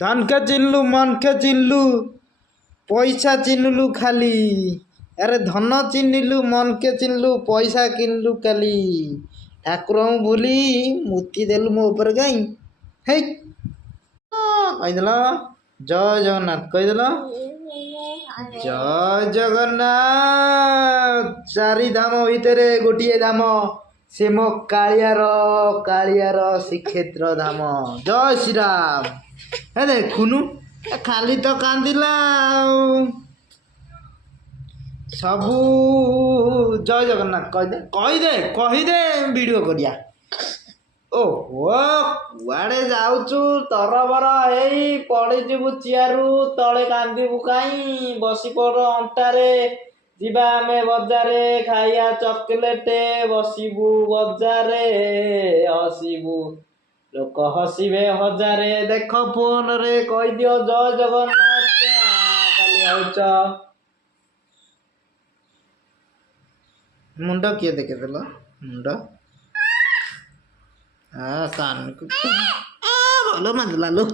धनके चिन्हलु मनके चिन्हलु पैसा चिन्हलु खाली अरे धन चिन्हलु मनके चिन्हलु पैसा किन्लु काली ठाकुर भूली मुति देलु मो ऊपर गई हे कहीदेल जय जगन्नाथ कहीदेल जय जगन्नाथ चारि धाम भितर गोटे धाम से मो कालियार श्रीक्षेत्र धाम जय श्रीराम हे देखुनु खाली तो कांदिला सबू जय जगन्नाथ कहीदे वीडियो करिया ओहो कुआड़े जाऊचु तरबर एई पड़ीजिबु चियारू तले कांदिबु काई बसी पड़ अंटारे जीवा आमे बजारे खाइया चॉकलेटे बसिबु बजारे हसिबु लोक हसिबे हजारे देख फोन रे कही दियो जय जगन्नाथ खाली आउच मुंड किए देखेदेल मुंड कान को बोलो मत लालो।